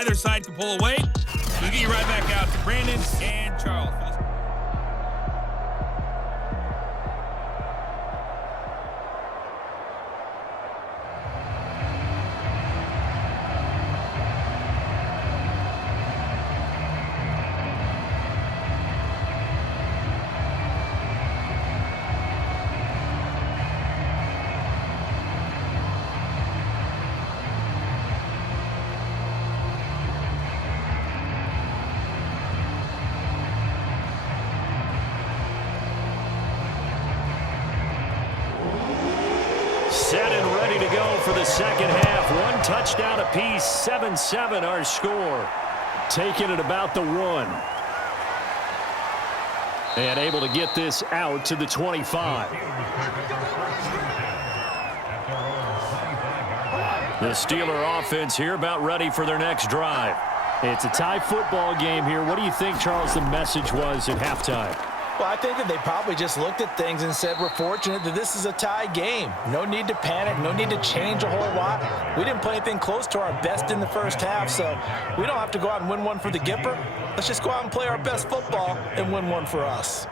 Either side can pull away. We'll get you right back out to Brandon and Charles. Set and ready to go for the second half. One touchdown apiece, 7-7 our score. Taking it about the 1. And able to get this out to the 25. The Steeler offense here about ready for their next drive. It's a tie football game here. What do you think, Charles, the message was at halftime? Well, I think that they probably just looked at things and said, we're fortunate that this is a tie game. No need to panic. No need to change a whole lot. We didn't play anything close to our best in the first half, so we don't have to go out and win one for the Gipper. Let's just go out and play our best football and win one for us.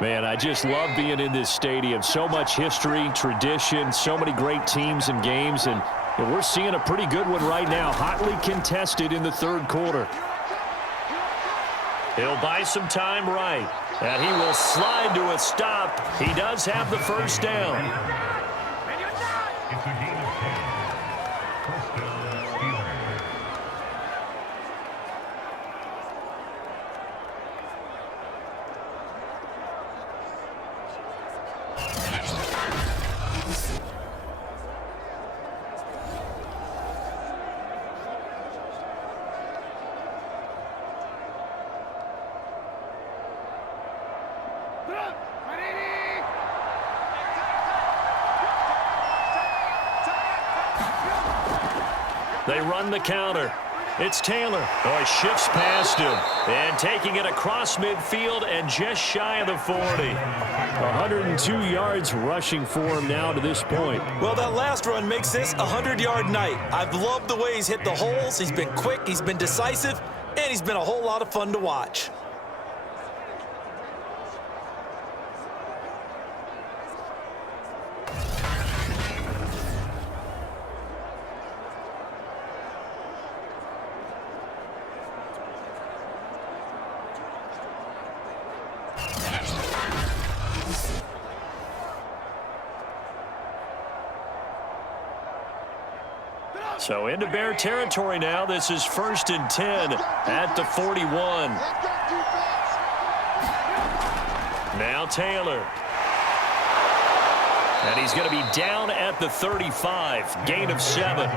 Man, I just love being in this stadium. So much history, tradition, so many great teams and games, and we're seeing a pretty good one right now. Hotly contested in the third quarter. He'll buy some time right. And he will slide to a stop. He does have the first down. They run the counter. It's Taylor. Oh, he shifts past him. And taking it across midfield and just shy of the 40. 102 yards rushing for him now to this point. Well, that last run makes this a 100-yard night. I've loved the way he's hit the holes. He's been quick, he's been decisive, and he's been a whole lot of fun to watch. So into Bear territory now. This is 1st and 10 at the 41. Now Taylor. And he's going to be down at the 35. Gain of 7.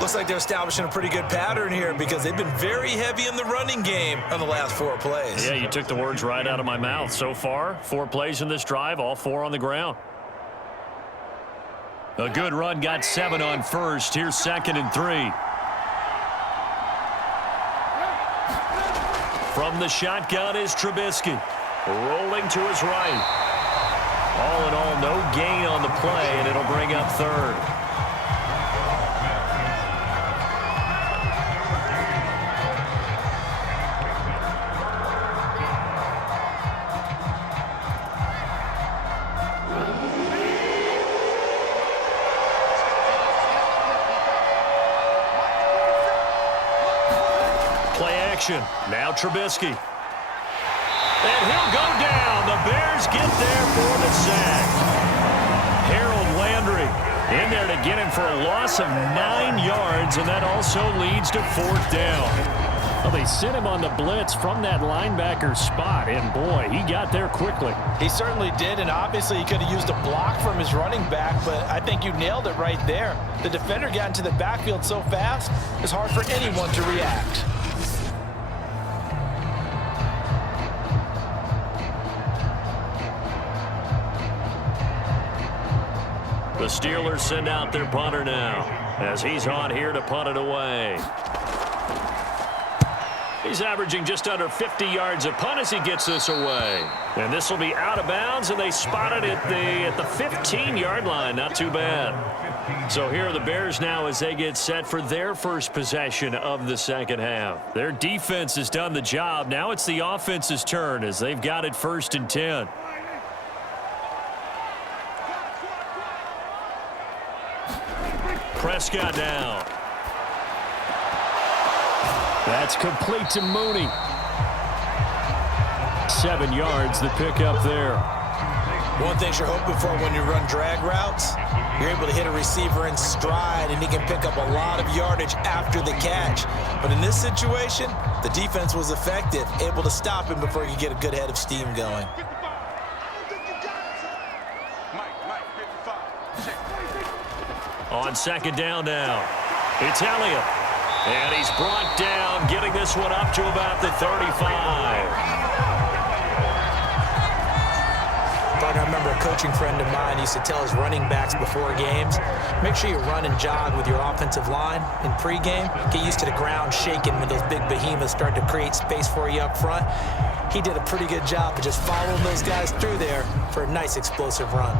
Looks like they're establishing a pretty good pattern here because they've been very heavy in the running game on the last 4 plays. Yeah, you took the words right out of my mouth. So far, 4 plays in this drive, all 4 on the ground. A good run, got 7 on first. Here's 2nd and 3. From the shotgun is Trubisky. Rolling to his right. All in all, no gain on the play, and it'll bring up 3rd. Now Trubisky. And he'll go down. The Bears get there for the sack. Harold Landry in there to get him for a loss of 9 yards, and that also leads to 4th down. Well, they sent him on the blitz from that linebacker spot, and boy, he got there quickly. He certainly did, and obviously he could have used a block from his running back, but I think you nailed it right there. The defender got into the backfield so fast, it's hard for anyone to react. The Steelers send out their punter now as he's on here to punt it away. He's averaging just under 50 yards a punt as he gets this away. And this will be out of bounds, and they spot it at the 15-yard line. Not too bad. So here are the Bears now as they get set for their first possession of the second half. Their defense has done the job. Now it's the offense's turn as they've got it 1st and 10. Prescott now. That's complete to Mooney. 7 yards the pick up there. One thing you're hoping for when you run drag routes, you're able to hit a receiver in stride and he can pick up a lot of yardage after the catch. But in this situation, the defense was effective, able to stop him before he could get a good head of steam going. On 2nd down now, it's Elliott. And he's brought down, getting this one up to about the 35. Partner, I remember a coaching friend of mine used to tell his running backs before games, make sure you run and jog with your offensive line in pregame. Get used to the ground shaking when those big behemoths start to create space for you up front. He did a pretty good job of just following those guys through there for a nice explosive run.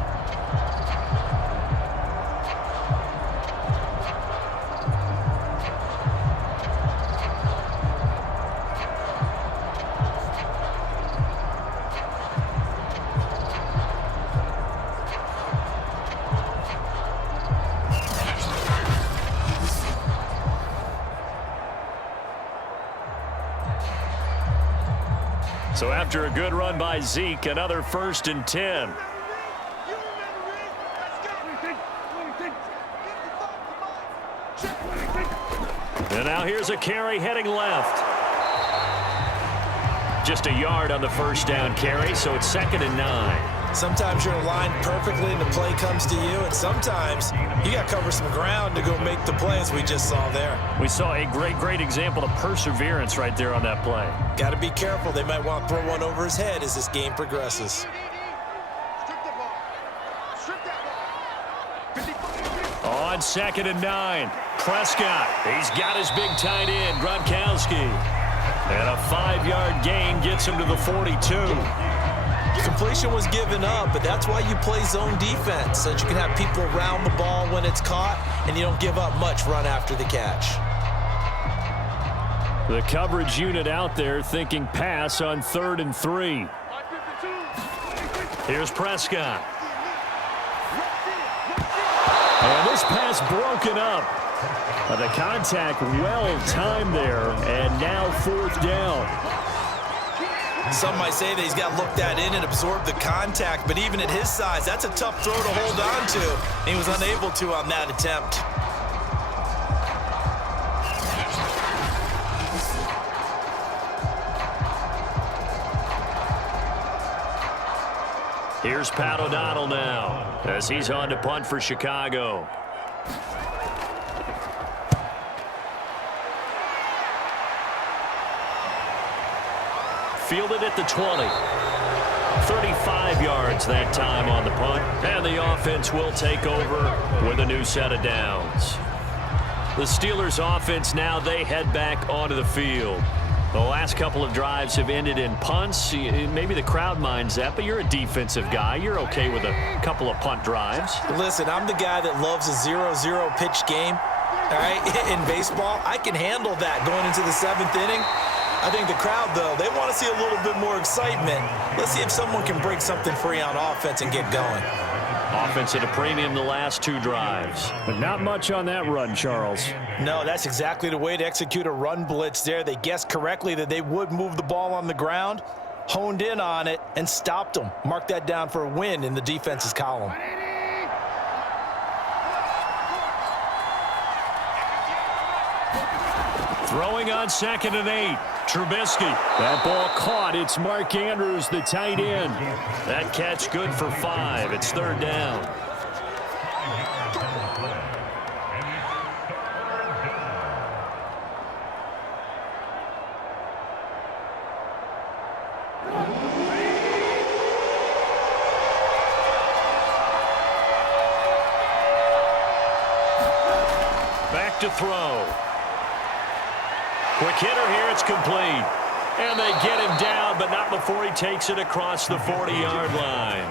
So after a good run by Zeke, another 1st and 10. And now here's a carry heading left. Just a yard on the 1st down carry, so it's 2nd and 9. Sometimes you're aligned perfectly and the play comes to you, and sometimes you got to cover some ground to go make the play, as we just saw there. We saw a great example of perseverance right there on that play. Got to be careful. They might want to throw one over his head as this game progresses. On 2nd and 9, Prescott. He's got his big tight end, Gronkowski. And a 5-yard gain gets him to the 42. Completion was given up, but that's why you play zone defense, so that you can have people around the ball when it's caught, and you don't give up much run after the catch. The coverage unit out there thinking pass on 3rd and 3. Here's Prescott. And this pass broken up. The contact well timed there, and now 4th down. Some might say that he's got looked at in and absorbed the contact, but even at his size, that's a tough throw to hold on to. He was unable to on that attempt. Here's Pat O'Donnell now as he's on to punt for Chicago. Fielded at the 20. 35 yards that time on the punt. And the offense will take over with a new set of downs. The Steelers offense now, they head back onto the field. The last couple of drives have ended in punts. Maybe the crowd minds that, but you're a defensive guy. You're okay with a couple of punt drives. Listen, I'm the guy that loves a 0-0 pitch game. All right, in baseball, I can handle that going into the 7th inning. I think the crowd, though, they want to see a little bit more excitement. Let's see if someone can break something free on offense and get going. Offense at a premium the last 2 drives. But not much on that run, Charles. No, that's exactly the way to execute a run blitz there. They guessed correctly that they would move the ball on the ground, honed in on it, and stopped them. Mark that down for a win in the defense's column. Throwing on 2nd and 8. Trubisky. That ball caught. It's Mark Andrews, the tight end. That catch good for 5. It's 3rd down. Back to throw. Quick hitter here, it's complete. And they get him down, but not before he takes it across the 40-yard line.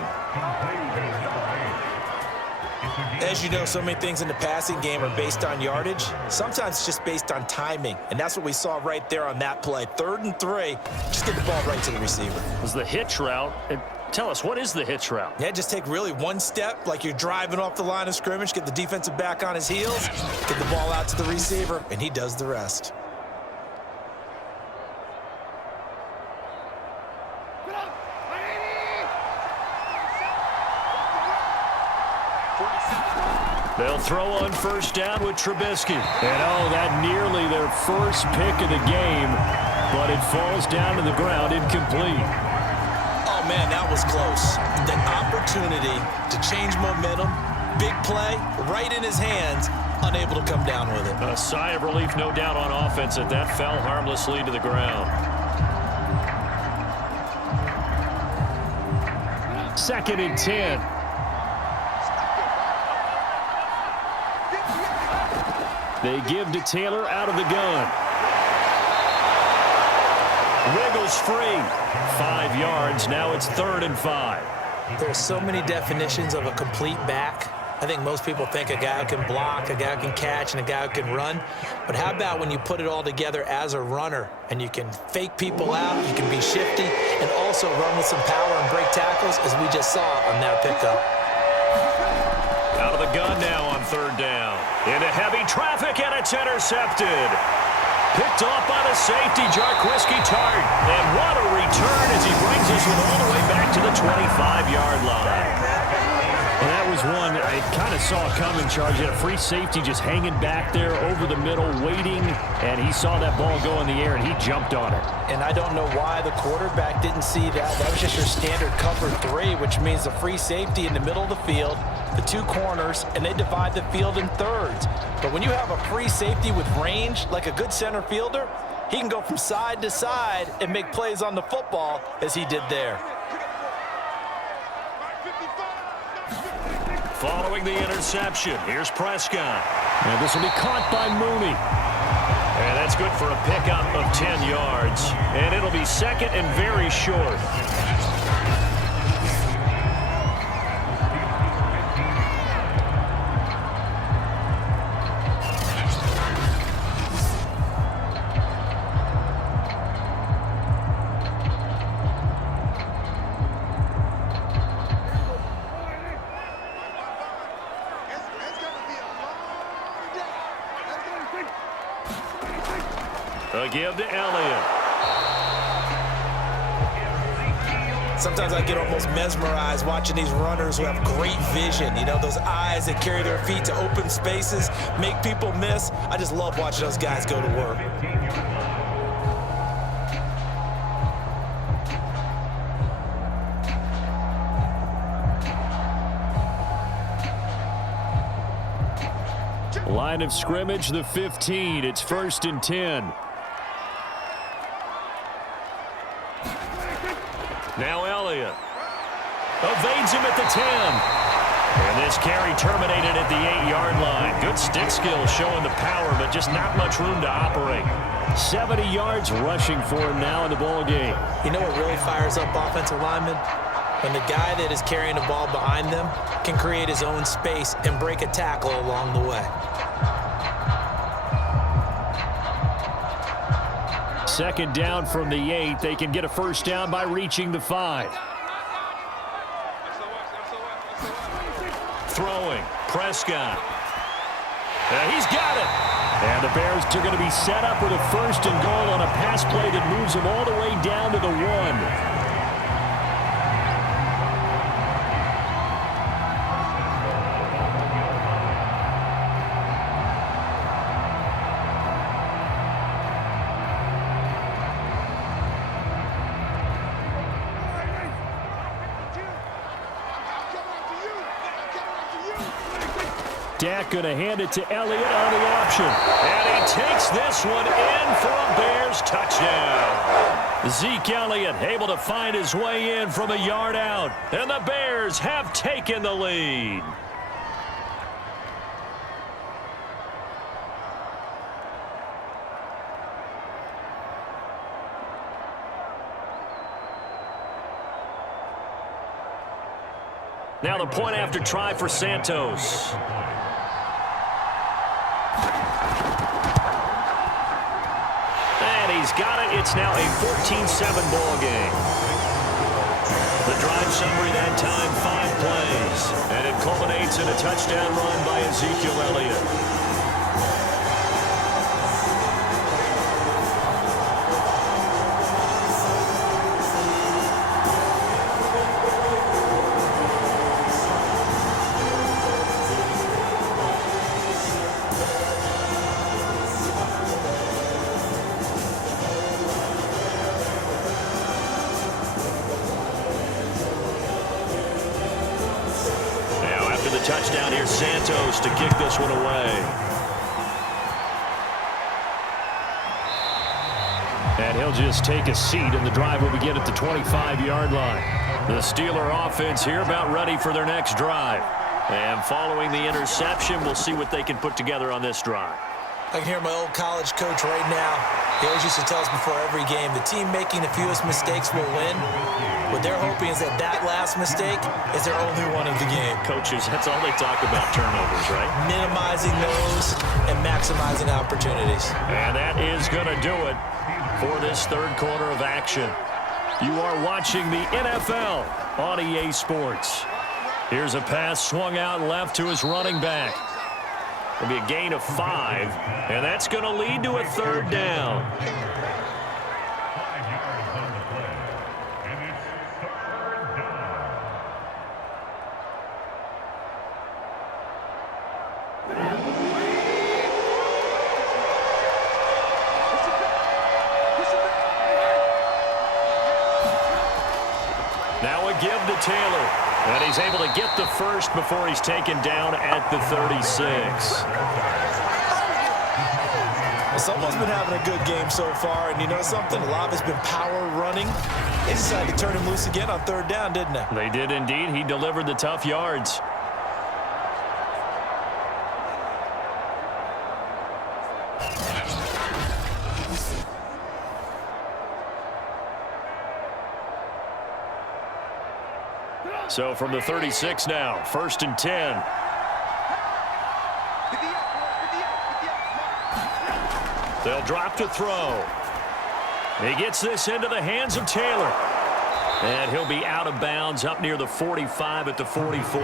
As you know, so many things in the passing game are based on yardage. Sometimes it's just based on timing, and that's what we saw right there on that play. 3rd and 3, just get the ball right to the receiver. It was the hitch route. Tell us, what is the hitch route? Yeah, just take really one step, like you're driving off the line of scrimmage, get the defensive back on his heels, get the ball out to the receiver, and he does the rest. They'll throw on 1st down with Trubisky. And, oh, that nearly their first pick of the game, but it falls down to the ground incomplete. Oh, man, that was close. The opportunity to change momentum, big play, right in his hands, unable to come down with it. A sigh of relief, no doubt, on offense that that fell harmlessly to the ground. 2nd and 10. They give to Taylor out of the gun. Wiggles free. 5 yards. Now it's 3rd and 5. There's so many definitions of a complete back. I think most people think a guy who can block, a guy who can catch, and a guy who can run. But how about when you put it all together as a runner and you can fake people out, you can be shifty, and also run with some power and break tackles, as we just saw on that pickup. Out of the gun now on 3rd down. Into heavy traffic, and it's intercepted. Picked off by the safety, Jarquiski Tart. And what a return as he brings us all the way back to the 25-yard line. Well, that was one I kind of saw coming, Charge. He had a free safety just hanging back there over the middle, waiting, and he saw that ball go in the air, and he jumped on it. And I don't know why the quarterback didn't see that. That was just your standard cover 3, which means the free safety in the middle of the field, the 2 corners, and they divide the field in thirds. But when you have a free safety with range, like a good center fielder, he can go from side to side and make plays on the football as he did there. Following the interception, here's Prescott. And this will be caught by Mooney. And that's good for a pickup of 10 yards. And it'll be 2nd and very short. A give to Elliott. Sometimes I get almost mesmerized watching these runners who have great vision. You know, those eyes that carry their feet to open spaces, make people miss. I just love watching those guys go to work. Line of scrimmage, the 15. It's 1st and 10. Now Elliott evades him at the 10. And this carry terminated at the 8-yard line. Good stick skills showing the power, but just not much room to operate. 70 yards rushing for him now in the ball game. You know what really fires up offensive linemen? When the guy that is carrying the ball behind them can create his own space and break a tackle along the way. 2nd down from the 8. They can get a 1st down by reaching the 5. Throwing. Prescott. He's got it. And the Bears are going to be set up with a 1st and goal on a pass play that moves them all the way down to the 1. Dak going to hand it to Elliott on the option. And he takes this one in for a Bears touchdown. Zeke Elliott able to find his way in from a yard out. And the Bears have taken the lead. Now the point after try for Santos. And he's got it. It's now a 14-7 ball game. The drive summary that time, 5 plays. And it culminates in a touchdown run by Ezekiel Elliott. Touchdown here, Santos to kick this one away. And he'll just take a seat, and the drive will begin at the 25-yard line. The Steeler offense here about ready for their next drive. And following the interception, we'll see what they can put together on this drive. I can hear my old college coach right now. He always used to tell us before every game, the team making the fewest mistakes will win. What they're hoping is that last mistake is their only one of the game. Coaches, that's all they talk about, turnovers, right? Minimizing those and maximizing opportunities. And that is going to do it for this third quarter of action. You are watching the NFL on EA Sports. Here's a pass swung out left to his running back. It'll be a gain of 5, and that's going to lead to a third down. Now a give to Taylor. And he's able to get the first before he's taken down at the 36. Well, someone's been having a good game so far, and you know something? A lot of it's been power running. They decided to turn him loose again on third down, didn't they? They did indeed. He delivered the tough yards. So from the 36 now, 1st and 10. They'll drop to throw. He gets this into the hands of Taylor. And he'll be out of bounds up near the 45 at the 44.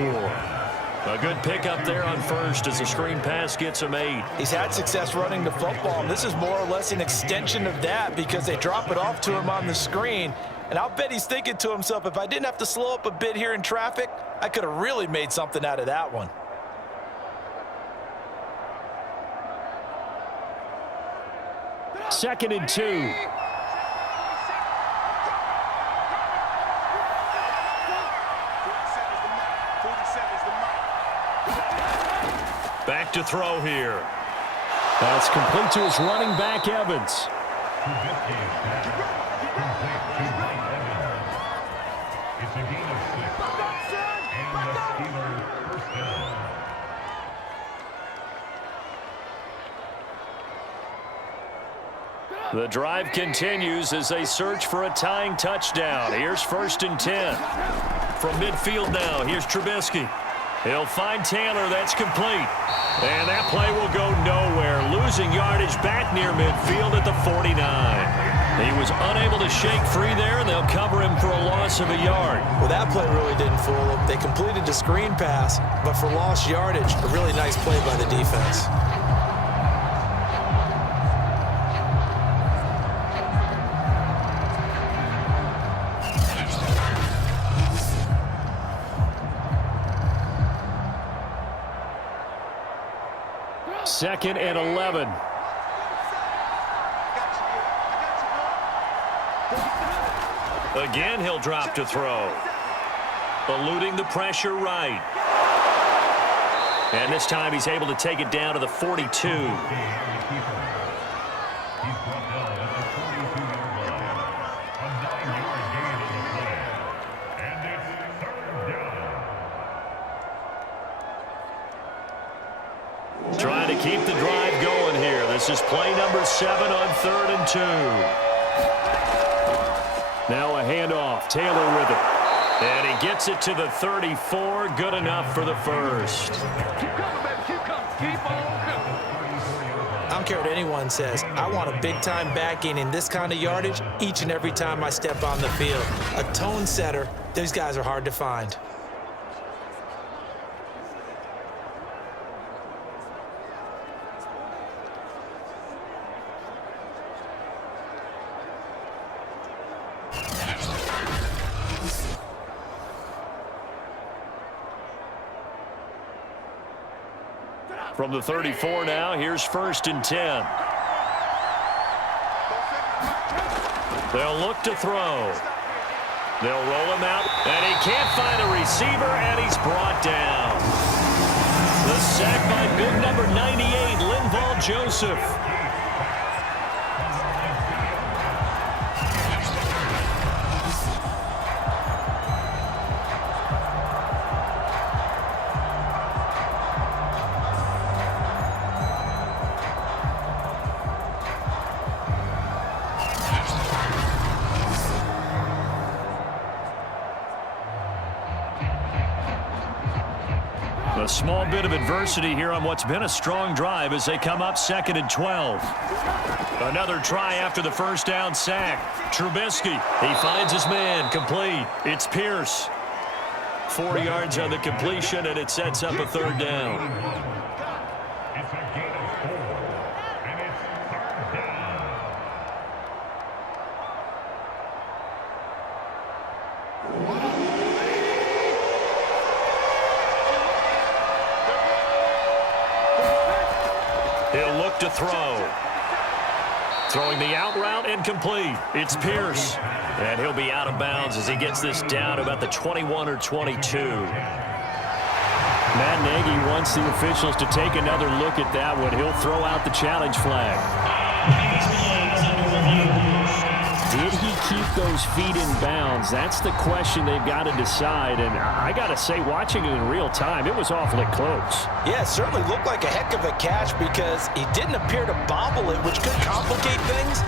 A good pickup there on first as the screen pass gets him 8. He's had success running the football, and this is more or less an extension of that because they drop it off to him on the screen. And I'll bet he's thinking to himself, if I didn't have to slow up a bit here in traffic, I could have really made something out of that one. Second and 2. Back to throw here. That's complete to his running back, Evans. The drive continues as they search for a tying touchdown. Here's 1st and 10. From midfield now, here's Trubisky. He'll find Taylor. That's complete. And that play will go nowhere. Losing yardage back near midfield at the 49. He was unable to shake free there, and they'll cover him for a loss of a yard. Well, that play really didn't fool them. They completed the screen pass, but for lost yardage, a really nice play by the defense. Second and 11. Again, he'll drop to throw. Eluding the pressure right. And this time he's able to take it down to the 42. Trying to keep the drive going here. This is play number 7 on 3rd and 2. Now a handoff. Taylor with it. And he gets it to the 34. Good enough for the first. Keep coming, baby. Keep coming. Keep on coming. I don't care what anyone says. I want a big-time back gaining this kind of yardage each and every time I step on the field. A tone setter, these guys are hard to find. From the 34 now, here's 1st and 10. They'll look to throw. They'll roll him out, and he can't find a receiver, and he's brought down. The sack by big number 98, Linval Joseph. A small bit of adversity here on what's been a strong drive as they come up 2nd and 12. Another try after the first down sack. Trubisky, he finds his man, complete. It's Pierce. 4 yards on the completion, and it sets up a 3rd down. He'll look to throw. Throwing the out route incomplete. It's Pierce. And he'll be out of bounds as he gets this down about the 21 or 22. Matt Nagy wants the officials to take another look at that one. He'll throw out the challenge flag. Did he keep those feet in bounds? That's the question they've got to decide. And I got to say, watching it in real time, it was awfully close. Yeah, it certainly looked like a heck of a catch because he didn't appear to bobble it, which could complicate things.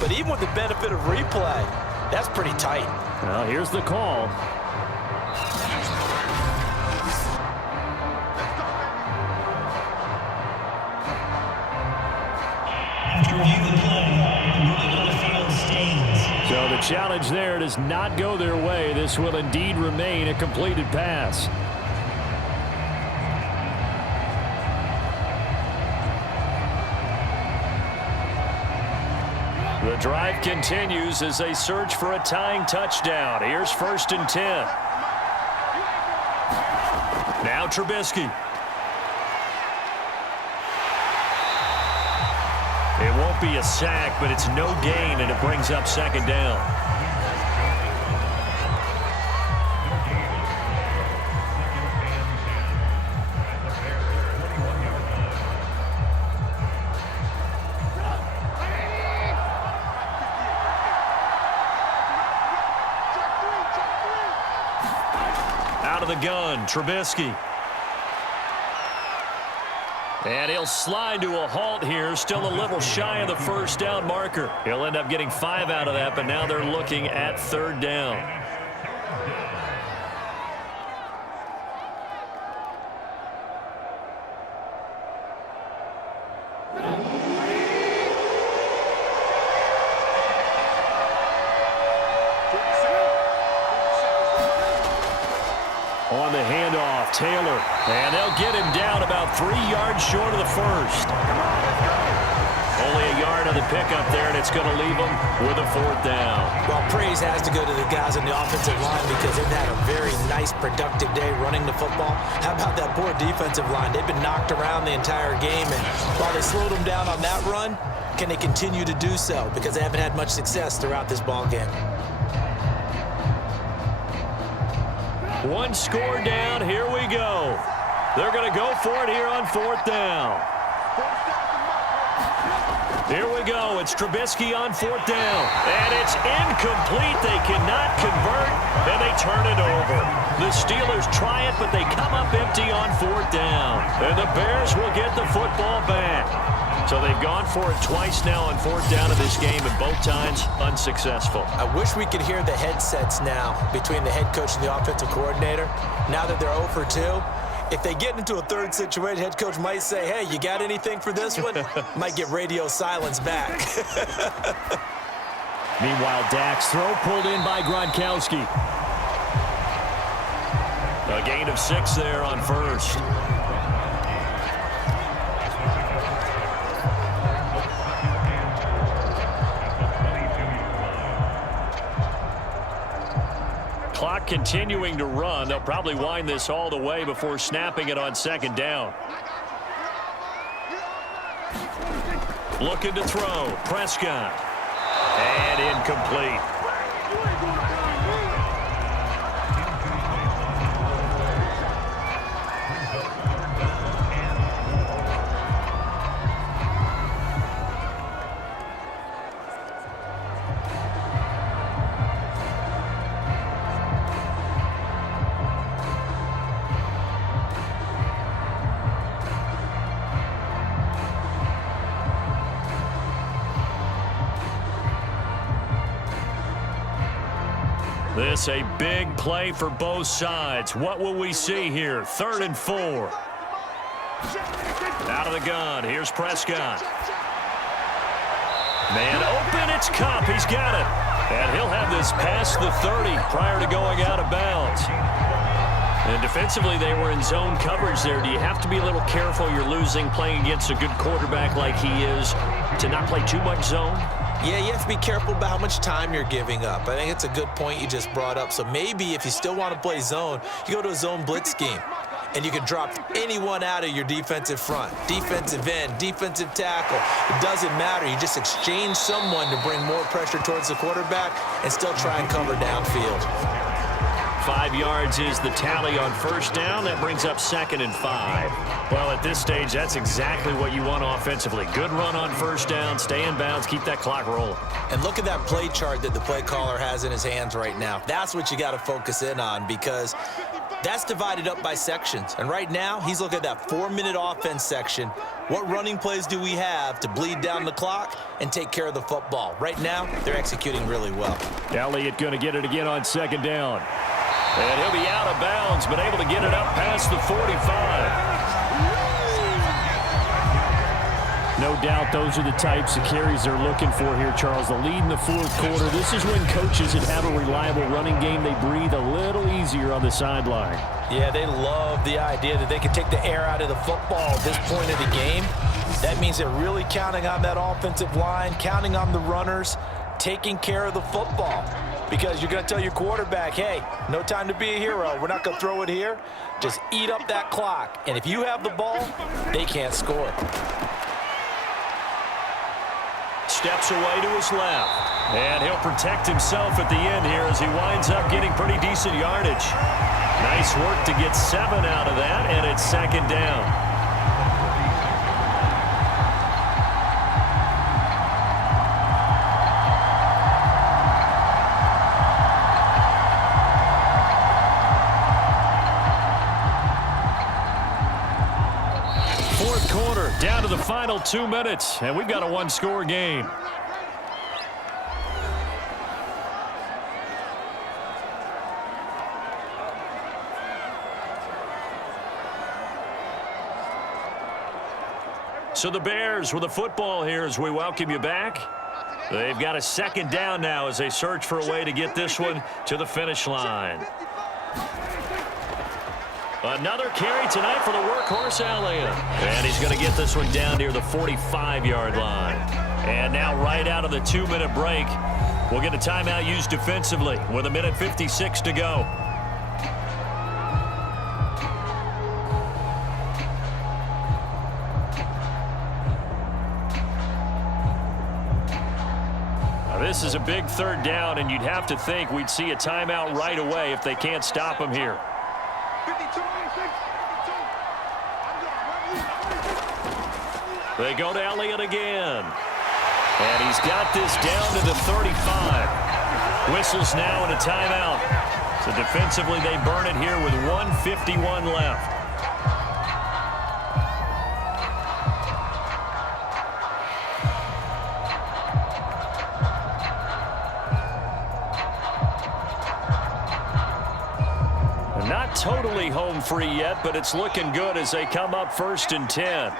But even with the benefit of replay, that's pretty tight. Well, here's the call. After review the play, the ruling on the field stands. So the challenge there does not go their way. This will indeed remain a completed pass. The drive continues as they search for a tying touchdown. Here's 1st and 10. Now Trubisky. It won't be a sack, but it's no gain, and it brings up 2nd down. Out of the gun, Trubisky. And he'll slide to a halt here, still a little shy of the 1st down marker. He'll end up getting 5 out of that, but now they're looking at 3rd down. On the handoff, Taylor, and they'll get him down about 3 yards short of the 1st. Only a yard on the pickup there, and it's going to leave them with a 4th down. Well, praise has to go to the guys on the offensive line because they've had a very nice, productive day running the football. How about that poor defensive line? They've been knocked around the entire game, and while they slowed them down on that run, can they continue to do so? Because they haven't had much success throughout this ball game. One score down, here we go. They're going to go for it here on 4th down. Here we go, it's Trubisky on 4th down. And it's incomplete, they cannot convert, and they turn it over. The Steelers try it, but they come up empty on 4th down. And the Bears will get the football back. So they've gone for it twice now on fourth down of this game, and both times unsuccessful. I wish we could hear the headsets now between the head coach and the offensive coordinator. Now that they're 0 for 2, if they get into a third situation, head coach might say, hey, you got anything for this one? Might get radio silence back. Meanwhile, Dak's throw pulled in by Gronkowski. A gain of 6 there on first. Clock continuing to run. They'll probably wind this all the way before snapping it on second down. Looking to throw. Prescott. And incomplete. This a big play for both sides. What will we see here? 3rd and 4. Out of the gun. Here's Prescott. Man open. It's Cup. He's got it. And he'll have this past the 30 prior to going out of bounds. And defensively, they were in zone coverage there. Do you have to be a little careful? You're losing playing against a good quarterback like he is to not play too much zone? Yeah, you have to be careful about how much time you're giving up. I think it's a good point you just brought up. So maybe if you still want to play zone, you go to a zone blitz scheme. And you can drop anyone out of your defensive front. Defensive end, defensive tackle. It doesn't matter. You just exchange someone to bring more pressure towards the quarterback and still try and cover downfield. 5 yards is the tally on first down. That brings up 2nd and 5. Well, at this stage, that's exactly what you want offensively. Good run on first down, stay in bounds, keep that clock rolling. And look at that play chart that the play caller has in his hands right now. That's what you got to focus in on because that's divided up by sections. And right now, he's looking at that 4-minute offense section. What running plays do we have to bleed down the clock and take care of the football? Right now, they're executing really well. Elliott going to get it again on 2nd down. And he'll be out of bounds, but able to get it up past the 45. No doubt those are the types of carries they're looking for here, Charles. The lead in the 4th quarter. This is when coaches that have a reliable running game, they breathe a little easier on the sideline. Yeah, they love the idea that they can take the air out of the football at this point of the game. That means they're really counting on that offensive line, counting on the runners, taking care of the football. Because you're going to tell your quarterback, hey, no time to be a hero. We're not going to throw it here. Just eat up that clock. And if you have the ball, they can't score. Steps away to his left. And he'll protect himself at the end here as he winds up getting pretty decent yardage. Nice work to get 7 out of that, and it's 2nd down. Down to the final 2 minutes, and we've got a 1-score game. So the Bears with the football here as we welcome you back. They've got a 2nd down now as they search for a way to get this one to the finish line. Another carry tonight for the workhorse, Elliott. And he's going to get this one down near the 45-yard line. And now right out of the 2-minute break, we'll get a timeout used defensively with 1:56 to go. Now, this is a big 3rd down, and you'd have to think we'd see a timeout right away if they can't stop him here. They go to Elliott again. And he's got this down to the 35. Whistles now and a timeout. So defensively, they burn it here with 1:51 left. totally home free yet, but it's looking good as they come up 1st and 10.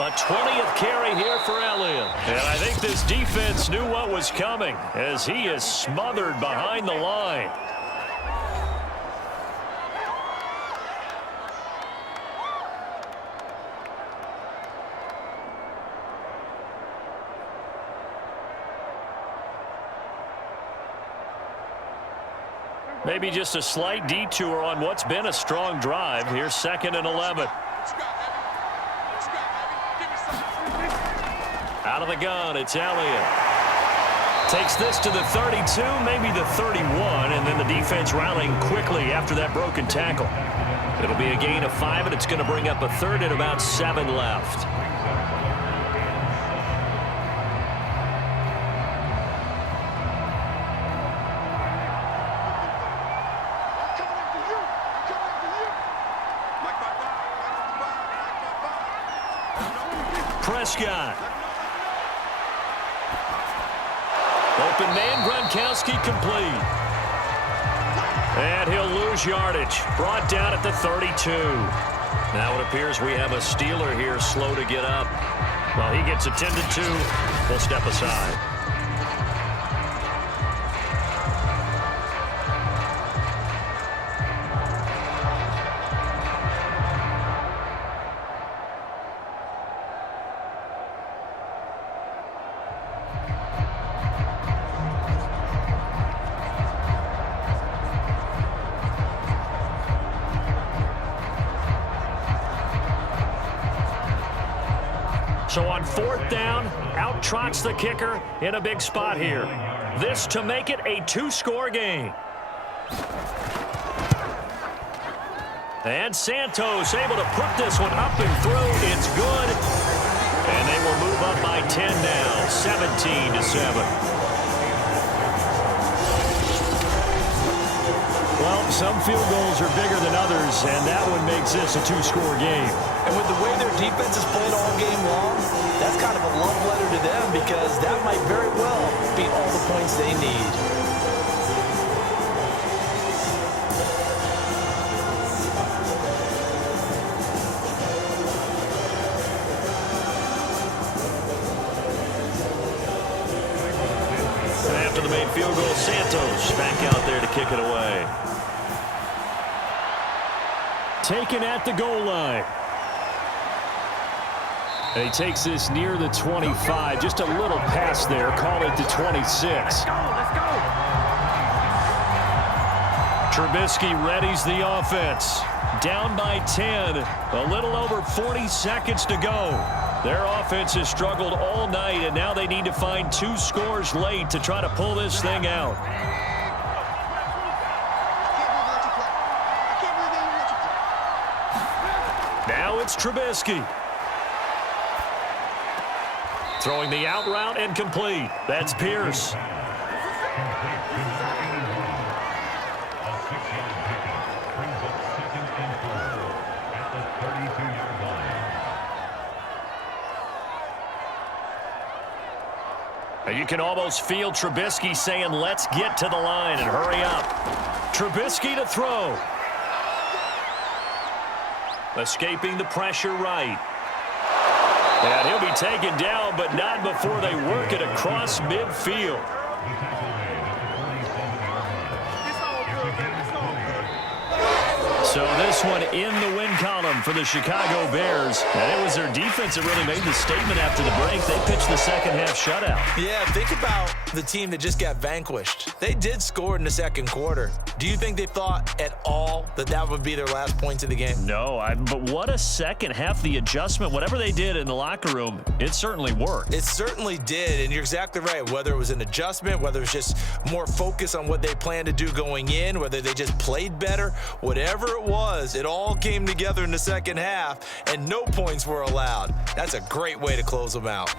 A 20th carry here for Elliott. And I think this defense knew what was coming as he is smothered behind the line. Maybe just a slight detour on what's been a strong drive. Here's 2nd and 11. Out of the gun, it's Elliott. Takes this to the 32, maybe the 31, and then the defense rallying quickly after that broken tackle. It'll be a gain of 5, and it's going to bring up a 3rd and about 7 left. Prescott. Open man, Gronkowski complete. And he'll lose yardage. Brought down at the 32. Now it appears we have a Steeler here slow to get up. While he gets attended to, we'll step aside. So on 4th down, out trots the kicker in a big spot here. This to make it a 2-score game. And Santos able to put this one up and through. It's good. And they will move up by 10 now, 17-7. Well, some field goals are bigger than others, and that one makes this a 2-score game. And with the way their defense has played all game long, that's kind of a love letter to them because that might very well be all the points they need. And after the made field goal, Santos back out there to kick it away. Taken at the goal line. And he takes this near the 25. Just a little pass there. Call it the 26. Let's go. Trubisky readies the offense. Down by 10. A little over 40 seconds to go. Their offense has struggled all night, and now they need to find 2 scores late to try to pull this thing out. Now it's Trubisky. Throwing the out route and complete. That's Pierce. You can almost feel Trubisky saying, let's get to the line and hurry up. Trubisky to throw. Escaping the pressure right. And he'll be taken down, but not before they work it across midfield. So this one in the win column for the Chicago Bears. And it was their defense that really made the statement after the break. They pitched the second-half shutout. Yeah, think about the team that just got vanquished. They did score in the second quarter. Do you think they thought at all that that would be their last points of the game? No, but what a second half. The adjustment, whatever they did in the locker room, it certainly worked. It certainly did, and you're exactly right. Whether it was an adjustment, whether it was just more focus on what they planned to do going in, whether they just played better, whatever it was, it all came together in the second half, and no points were allowed. That's a great way to close them out.